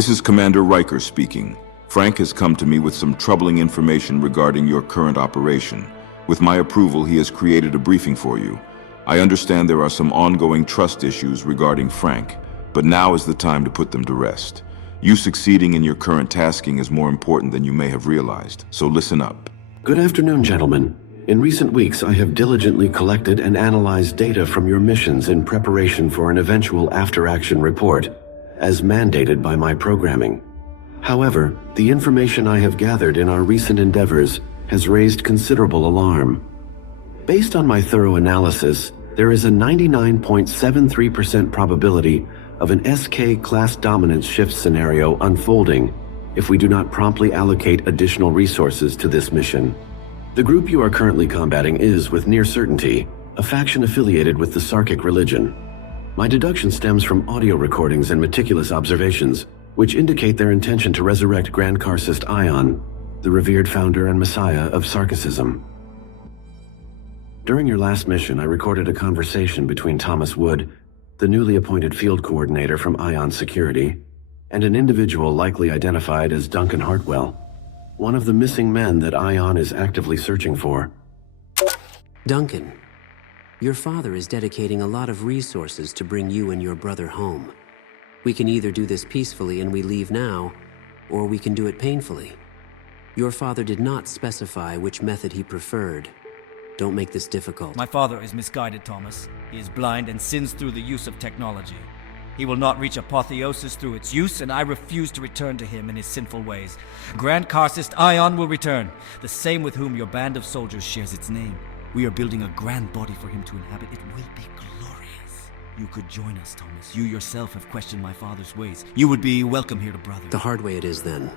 This is Commander Riker speaking. Frank has come to me with some troubling information regarding your current operation. With my approval, he has created a briefing for you. I understand there are some ongoing trust issues regarding Frank, but now is the time to put them to rest. You succeeding in your current tasking is more important than you may have realized, so listen up. Good afternoon, gentlemen. In recent weeks, I have diligently collected and analyzed data from your missions in preparation for an eventual after-action report, as mandated by my programming. However, the information I have gathered in our recent endeavors has raised considerable alarm. Based on my thorough analysis, there is a 99.73% probability of an SK class dominance shift scenario unfolding if we do not promptly allocate additional resources to this mission. The group you are currently combating is, with near certainty, a faction affiliated with the Sarkic religion. My deduction stems from audio recordings and meticulous observations, which indicate their intention to resurrect Grand Karcist Ion, the revered founder and messiah of Sarkicism. During your last mission, I recorded a conversation between Thomas Wood, the newly appointed field coordinator from Ion Security, and an individual likely identified as Duncan Hartwell, one of the missing men that Ion is actively searching for. Duncan, your father is dedicating a lot of resources to bring you and your brother home. We can either do this peacefully and we leave now, or we can do it painfully. Your father did not specify which method he preferred. Don't make this difficult. My father is misguided, Thomas. He is blind and sins through the use of technology. He will not reach apotheosis through its use, and I refuse to return to him in his sinful ways. Grand Karcist Ion will return, the same with whom your band of soldiers shares its name. We are building a grand body for him to inhabit. It will be glorious. You could join us, Thomas. You yourself have questioned my father's ways. You would be welcome here to brother. The hard way it is, then.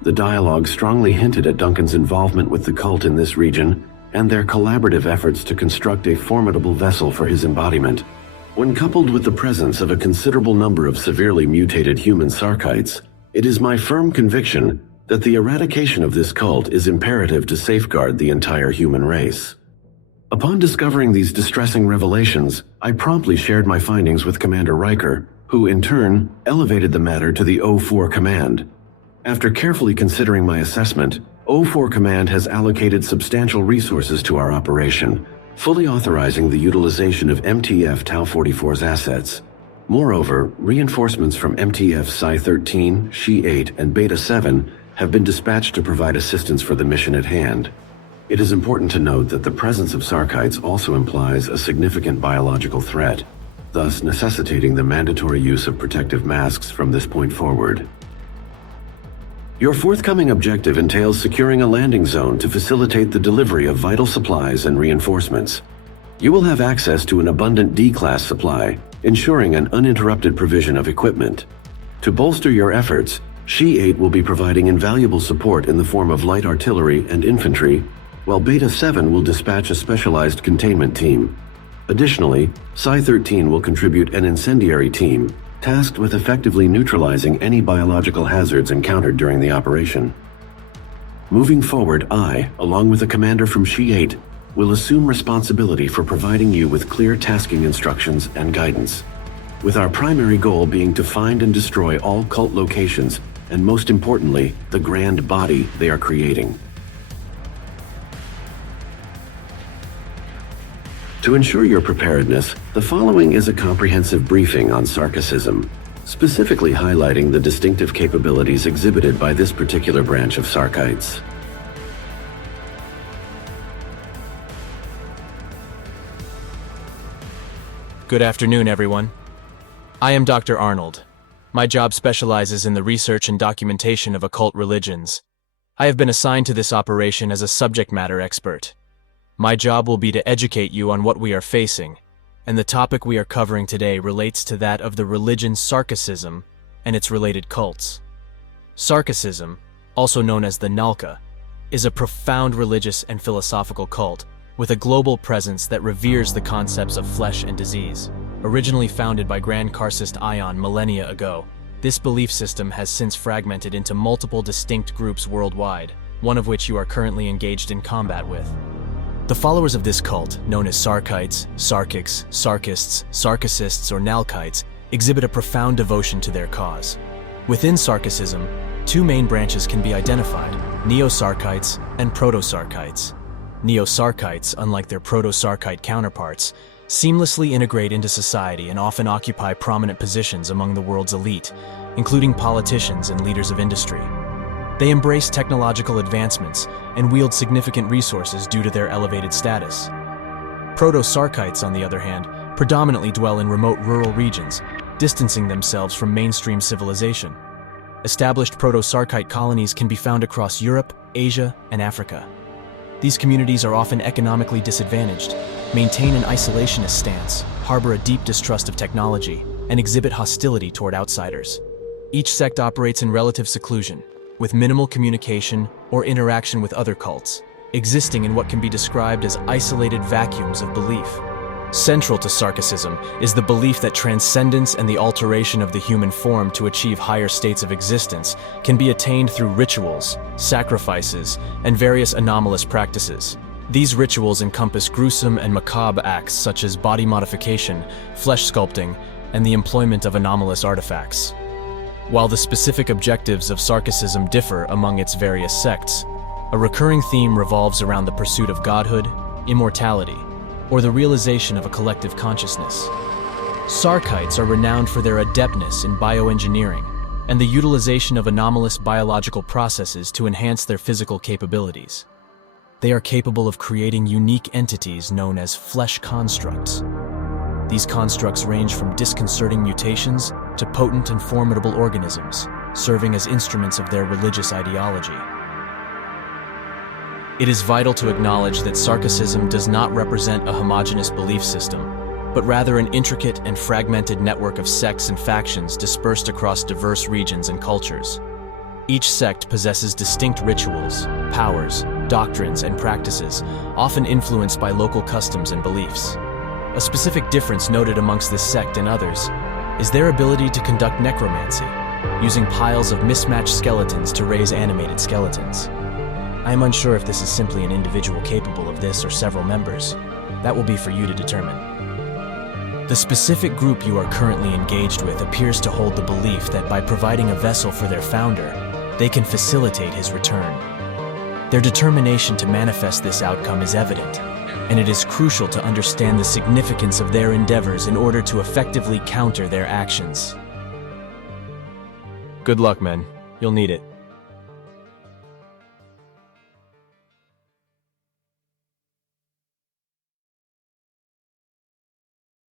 The dialogue strongly hinted at Duncan's involvement with the cult in this region and their collaborative efforts to construct a formidable vessel for his embodiment. When coupled with the presence of a considerable number of severely mutated human Sarkites, it is my firm conviction that the eradication of this cult is imperative to safeguard the entire human race. Upon discovering these distressing revelations, I promptly shared my findings with Commander Riker, who in turn elevated the matter to the O4 Command. After carefully considering my assessment, O4 Command has allocated substantial resources to our operation, fully authorizing the utilization of MTF Tau 44's assets. Moreover, reinforcements from MTF Psi-13, She-8, and Beta-7 have been dispatched to provide assistance for the mission at hand. It is important to note that the presence of Sarkites also implies a significant biological threat, thus necessitating the mandatory use of protective masks from this point forward. Your forthcoming objective entails securing a landing zone to facilitate the delivery of vital supplies and reinforcements. You will have access to an abundant D-class supply, ensuring an uninterrupted provision of equipment. To bolster your efforts, She-8 will be providing invaluable support in the form of light artillery and infantry, while Beta-7 will dispatch a specialized containment team. Additionally, Psi-13 will contribute an incendiary team, tasked with effectively neutralizing any biological hazards encountered during the operation. Moving forward, I, along with a commander from She-8, will assume responsibility for providing you with clear tasking instructions and guidance, with our primary goal being to find and destroy all cult locations, and most importantly, the grand body they are creating. To ensure your preparedness, the following is a comprehensive briefing on Sarkicism, specifically highlighting the distinctive capabilities exhibited by this particular branch of Sarkites. Good afternoon, everyone. I am Dr. Arnold. My job specializes in the research and documentation of occult religions. I have been assigned to this operation as a subject matter expert. My job will be to educate you on what we are facing, and the topic we are covering today relates to that of the religion Sarkicism and its related cults. Sarkicism, also known as the Nalka, is a profound religious and philosophical cult with a global presence that reveres the concepts of flesh and disease. Originally founded by Grand Karcist Ion millennia ago, this belief system has since fragmented into multiple distinct groups worldwide, one of which you are currently engaged in combat with. The followers of this cult, known as Sarkites, Sarkics, Sarkists, Sarkicists, or Nalkites, exhibit a profound devotion to their cause. Within Sarkicism, two main branches can be identified: Neo-Sarkites and Proto-Sarkites. Neo-Sarkites, unlike their Proto-Sarkite counterparts, seamlessly integrate into society and often occupy prominent positions among the world's elite, including politicians and leaders of industry. They embrace technological advancements and wield significant resources due to their elevated status. Proto-Sarkites, on the other hand, predominantly dwell in remote rural regions, distancing themselves from mainstream civilization. Established Proto-Sarkite colonies can be found across Europe, Asia, and Africa. These communities are often economically disadvantaged, maintain an isolationist stance, harbor a deep distrust of technology, and exhibit hostility toward outsiders. Each sect operates in relative seclusion, with minimal communication or interaction with other cults, existing in what can be described as isolated vacuums of belief. Central to Sarkicism is the belief that transcendence and the alteration of the human form to achieve higher states of existence can be attained through rituals, sacrifices, and various anomalous practices. These rituals encompass gruesome and macabre acts such as body modification, flesh sculpting, and the employment of anomalous artifacts. While the specific objectives of Sarkicism differ among its various sects, a recurring theme revolves around the pursuit of godhood, immortality, or the realization of a collective consciousness. Sarkites are renowned for their adeptness in bioengineering and the utilization of anomalous biological processes to enhance their physical capabilities. They are capable of creating unique entities known as flesh constructs. These constructs range from disconcerting mutations to potent and formidable organisms, serving as instruments of their religious ideology. It is vital to acknowledge that Sarkicism does not represent a homogeneous belief system, but rather an intricate and fragmented network of sects and factions dispersed across diverse regions and cultures. Each sect possesses distinct rituals, powers, doctrines, and practices, often influenced by local customs and beliefs. A specific difference noted amongst this sect and others is their ability to conduct necromancy, using piles of mismatched skeletons to raise animated skeletons. I am unsure if this is simply an individual capable of this or several members. That will be for you to determine. The specific group you are currently engaged with appears to hold the belief that by providing a vessel for their founder, they can facilitate his return. Their determination to manifest this outcome is evident, and it is crucial to understand the significance of their endeavors in order to effectively counter their actions. Good luck, men. You'll need it.